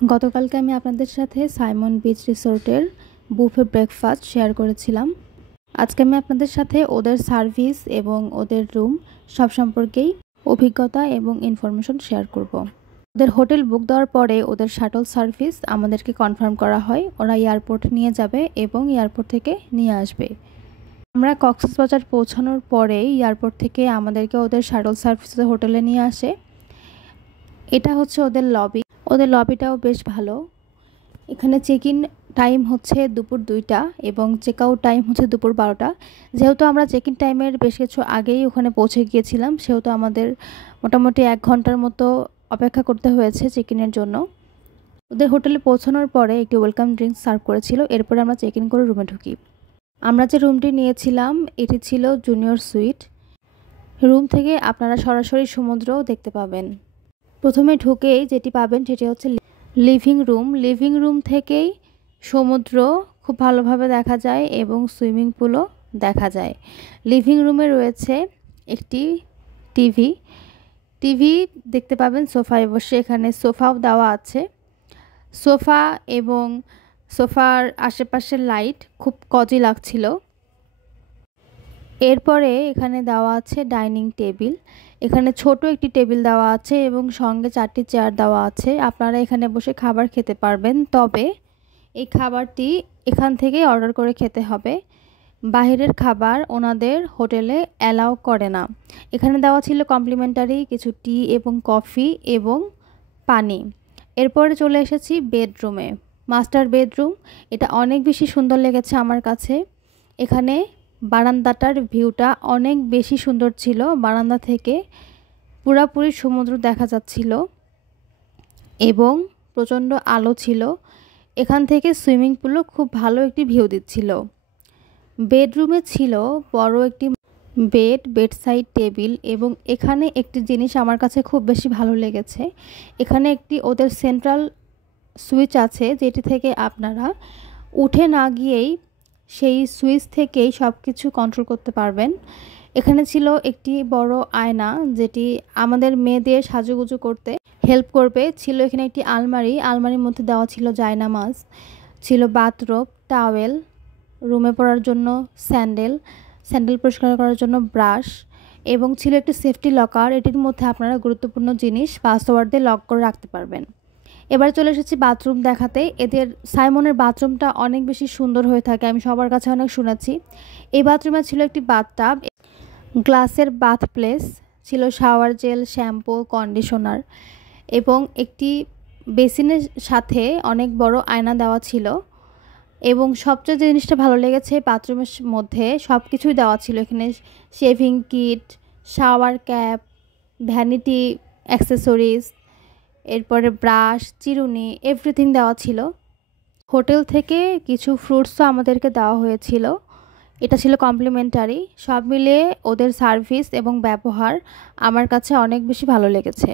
গতকালকে আমি আপনাদের সাথে সাইমন বিচ রিসোর্টের বুফে ব্রেকফাস্ট শেয়ার করেছিলাম। আজকে আমি আপনাদের সাথে ওদের সার্ভিস এবং ওদের রুম সব সম্পর্কেই অভিজ্ঞতা এবং ইনফরমেশন শেয়ার করব। ওদের হোটেল বুক দেওয়ার পরে ওদের শাটল সার্ভিস আমাদেরকে কনফার্ম করা হয়, ওরা এয়ারপোর্টে নিয়ে যাবে এবং এয়ারপোর্ট থেকে নিয়ে আসবে। আমরা কক্সবাজার পৌঁছানোর পরে এয়ারপোর্ট থেকে আমাদেরকে ওদের শাটল সার্ভিসে হোটেলে নিয়ে আসে। এটা হচ্ছে ওদের লবি। ওদের লবিটাও বেশ ভালো। এখানে চেক ইন টাইম হচ্ছে দুপুর 2টা এবং চেক আউট টাইম হচ্ছে দুপুর 12টা। যেহেতু আমরা চেক ইন টাইমের বেশ কিছু আগেই ওখানে পৌঁছে গিয়েছিলাম, সেহেতু আমাদের মোটামুটি 1 ঘন্টার মতো অপেক্ষা করতে হয়েছে চেক ইনের জন্য। ওদের হোটেলে পৌঁছানোর পরে একটি ওয়েলকাম ড্রিঙ্কস সার্ভ করেছিল। এরপরে আমরা চেক ইন করে রুমে ঢুকি। আমরা যে রুমটি নিয়েছিলাম এটি ছিল জুনিয়র সুইট। রুম থেকে আপনারা সরাসরি সমুদ্রও দেখতে পাবেন। প্রথমে ঢুকেই যেটি পাবেন সেটি হচ্ছে লিভিং রুম। লিভিং রুম থেকেই সমুদ্র খুব ভালোভাবে দেখা যায় এবং সুইমিং পুলও দেখা যায়। লিভিং রুমে রয়েছে একটি টিভি দেখতে পাবেন সোফায় বসে। এখানে সোফাও দেওয়া আছে। সোফা এবং সোফার আশেপাশের লাইট খুব কজি লাগছিল। এরপরে এখানে দেওয়া আছে ডাইনিং টেবিল। এখানে ছোট একটি টেবিল দেওয়া আছে এবং সঙ্গে 4টি চেয়ার দেওয়া আছে। আপনারা এখানে বসে খাবার খেতে পারবেন, তবে এই খাবারটি এখান থেকেই অর্ডার করে খেতে হবে। বাইরের খাবার ওনাদের হোটেলে অ্যালাউ করে না। এখানে দেওয়া ছিল কমপ্লিমেন্টারি কিছু টি এবং কফি এবং পানি। এরপরে চলে এসেছি বেডরুমে। মাস্টার বেডরুম, এটা অনেক বেশি সুন্দর লেগেছে আমার কাছে। এখানে বারান্দাটার ভিউটা অনেক বেশি সুন্দর ছিল। বারান্দা থেকে পুরোপুরি সমুদ্র দেখা যাচ্ছিল এবং প্রচণ্ড আলো ছিল। এখান থেকে সুইমিং পুলও খুব ভালো একটি ভিউ দিচ্ছিল। বেডরুমে ছিল বড় একটি বেডসাইড টেবিল এবং এখানে একটি জিনিস আমার কাছে খুব বেশি ভালো লেগেছে। এখানে একটি ওদের সেন্ট্রাল সুইচ আছে, যেটি থেকে আপনারা উঠে না গিয়েই সেই সুইচ থেকেই সব কিছু কন্ট্রোল করতে পারবেন। এখানে ছিল একটি বড় আয়না, যেটি আমাদের মেয়েদের সাজুগুজু করতে হেল্প করবে। ছিল এখানে একটি আলমারির মধ্যে দেওয়া ছিল জায়নামাজ, ছিল বাথরোব, টাওয়েল, রুমে পরার জন্য স্যান্ডেল পরিষ্কার করার জন্য ব্রাশ এবং ছিল একটি সেফটি লকার। এটির মধ্যে আপনারা গুরুত্বপূর্ণ জিনিস পাসওয়ার্ড দিয়ে লক করে রাখতে পারবেন। এবার চলে এসেছি বাথরুম দেখাতে। এদের সাইমনের বাথরুমটা অনেক বেশি সুন্দর হয়ে থাকে, আমি সবার কাছে অনেক শুনেছি। এই বাথরুমে ছিল একটি বাথটাব, গ্লাসের বাথ প্লেস, ছিল শাওয়ার জেল, শ্যাম্পু, কন্ডিশনার এবং একটি বেসিনের সাথে অনেক বড় আয়না দেওয়া ছিল। এবং সবচেয়ে যে জিনিসটা ভালো লেগেছে, বাথরুমের মধ্যে সব কিছুই দেওয়া ছিল। এখানে shaving kit, shower cap, vanity accessories, এরপরে ব্রাশ, চিরুনি, এভরিথিং দেওয়া ছিল। হোটেল থেকে কিছু ফ্রুটসও আমাদেরকে দেওয়া হয়েছিল, এটা ছিল কমপ্লিমেন্টারি। সব মিলিয়ে ওদের সার্ভিস এবং ব্যবহার আমার কাছে অনেক বেশি ভালো লেগেছে।